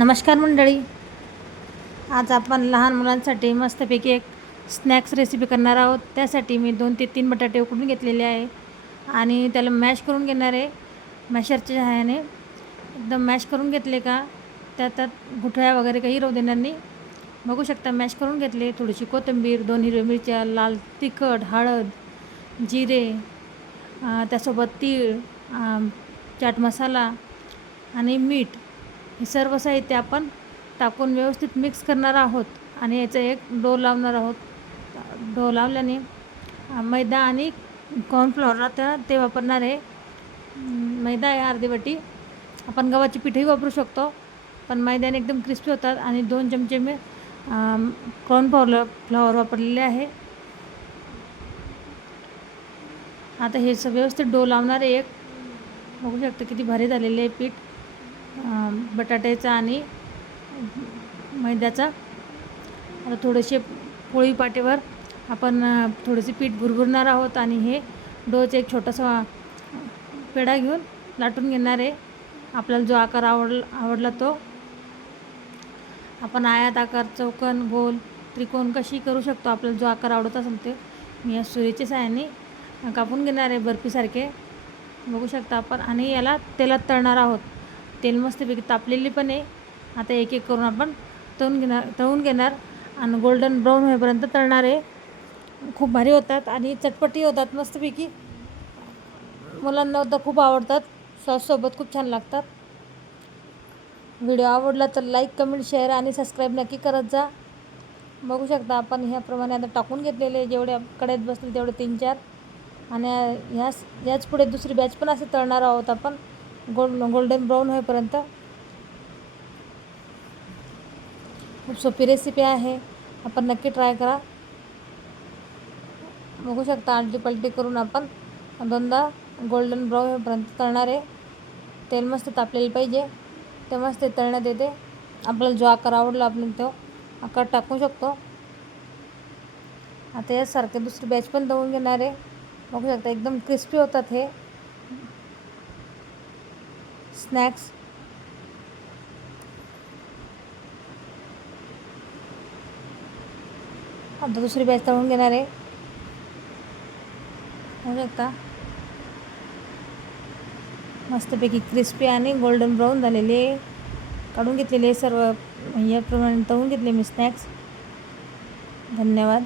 नमस्कार मंडळी. आज आपण लहान मुलांसाठी मस्तपैकी एक स्नॅक्स रेसिपी करणार आहोत. त्यासाठी मी दोन ते तीन बटाटे उकडून घेतलेले आहे. आणि त्याला मॅश करून घेणार आहे. मॅशरच्या सहाय्याने. एकदम मॅश करून घेतले का? त्यात त्यात गुठळ्या वगैरे काही राहू देणार नाही. बघू शकता मॅश करून घेतले. थोडीशी कोथिंबीर दोन हिरव्या मिरच्या लाल तिखट हळद जिरे त्यासोबत तीळ चाट मसाला आणि मीठ. हे सर्व साहित्य आपण टाकून व्यवस्थित मिक्स करणार आहोत आणि याचा एक डो लावणार आहोत. डो लावल्याने मैदा आणि कॉर्नफ्लॉवर आता ते वापरणार आहे. मैदा आहे अर्धी वाटी. आपण गव्हाची पीठही वापरू शकतो पण मैद्याने एकदम क्रिस्पी होतात आणि दोन चमचे मी कॉर्नफ्लॉवर फ्लॉवर वापरलेले आहे. आता हे सगळं व्यवस्थित डो लावणार आहे एक. बघू शकतं किती भारी झालेले आहे पीठ. बटाट्याचा आणि मैद्याचा. आता थोडेसे पोळी पाटेवर आपण थोडेसे पीठ भुरभुरणार आहोत आणि हे डोच एक छोटासा पेढा घेऊन लाटून घेणार आहे. आपल्याला जो आकार आवड आवडला तो. आपण आयात आकार चौकन गोल त्रिकोण कशी करू शकतो आपल्याला जो आकार आवडत असेल ते मी या सुरीच्या सहाय्याने कापून घेणार आहे बर्फीसारखे. बघू शकता आपण आणि याला तेलात तळणार आहोत. तेल मस्तपैकी तापलेली पण आहे. आता एक एक करून आपण तळून घेणार तळून घेणार. आणि गोल्डन ब्राऊन होईपर्यंत तळणार आहे. खूप भारी होतात आणि चटपटी होतात मस्तपैकी मुलांना तर खूप आवडतात. सॉससोबत खूप छान लागतात. व्हिडिओ आवडला तर लाईक कमेंट शेअर आणि सबस्क्राईब नक्की करत जा. बघू शकता आपण ह्याप्रमाणे आता टाकून घेतलेले जेवढे कडेत बसतील तेवढे तीन चार आणि ह्याच याच पुढे दुसरी बॅच पण असे तळणार आहोत आपण. गोल्ड गोल्डन ब्राऊन होईपर्यंत. खूप सोपी रेसिपी आहे. आपण नक्की ट्राय करा. बघू शकता आलटी पलटी करून आपण दोनदा गोल्डन ब्राऊन होईपर्यंत तळणार आहे. तेल मस्त तापलेलं पाहिजे. ते मस्त तळण्यात येते. आपल्याला जो आकार आवडला आपण तो आकार टाकू शकतो. आता यासारखे दुसरी बॅच पण तळून घेणार आहे. बघू शकता एकदम क्रिस्पी होतात हे. स्नॅक्स. आता दुसरी बॅच तळून घेणार आहे. होऊ शकता. मस्तपैकी क्रिस्पी आणि गोल्डन ब्राऊन झालेले. काढून घेतलेले सर्व याप्रमाणे तळून घेतले मी स्नॅक्स धन्यवाद.